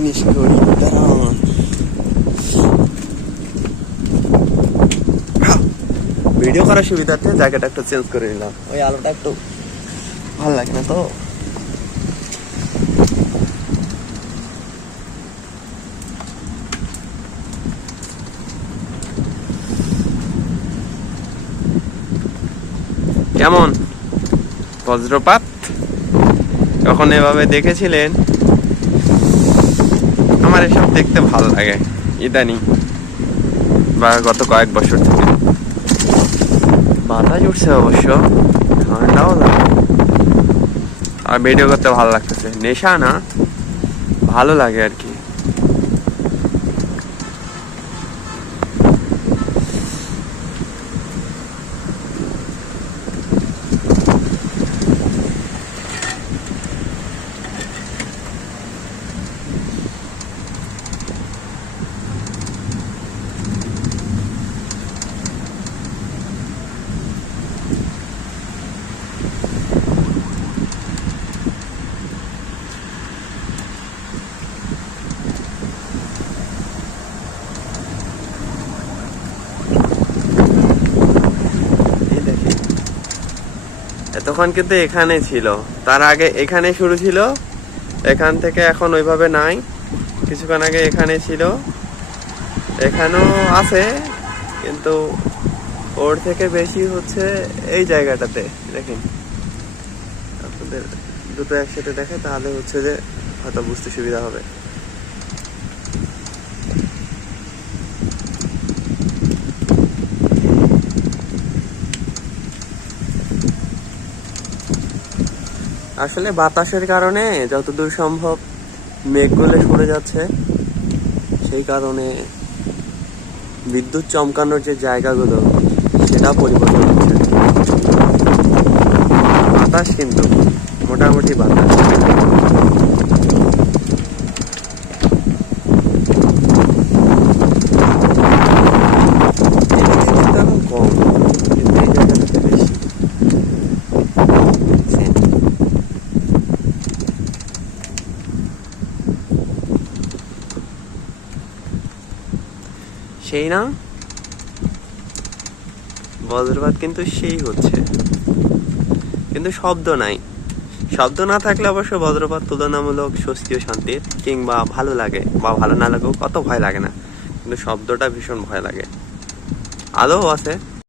জিনিস করি। দাঁড়ান, ভিডিও করার সুবিধার্থে জায়গাটা একটু চেঞ্জ করে নিলাম। ওই আলোটা একটু ভালো লাগে না তো। কেমন বজ্রপাত কখন এভাবে দেখেছিলেন? আমার এসব দেখতে ভালো লাগে ইদানিং বা গত কয়েক বছর থেকে। বাতাস উঠছে অবশ্য, ঠান্ডাও লাগে, আর ভিডিও করতে ভালো লাগতেছে। নেশা না, ভালো লাগে আর কি। এতক্ষণ কিন্তু এখানে ছিল, তার আগে এখানে শুরু ছিল, এখান থেকে এখন ওইভাবে নাই। কিছুক্ষণ আগে এখানে ছিল, এখানেও আছে, কিন্তু ওর থেকে বেশি হচ্ছে এই জায়গাটাতে। দেখেন, আপনাদের দুটো একসাথে দেখে তাহলে হচ্ছে যে হয়তো বুঝতে সুবিধা হবে। আসলে বাতাসের কারণে যতদূর সম্ভব মেঘগুলো সরে যাচ্ছে, সেই কারণে বিদ্যুৎ চমকানোর যে জায়গাগুলো সেটা পরিবর্তন হচ্ছে। বাতাস কিন্তু মোটামুটি বাতাস। এখন কম, কিন্তু এই জায়গাটাতে বেশি। সেই না, বজ্রপাত কিন্তু সেই হচ্ছে, কিন্তু শব্দ নাই। শব্দ না থাকলে অবশ্য বজ্রপাত তুলনামূলক স্বস্তি ও শান্তির, কিংবা ভালো লাগে, বা ভালো না লাগেও কত ভয় লাগে না, কিন্তু শব্দটা ভীষণ ভয় লাগে। আলোও আছে,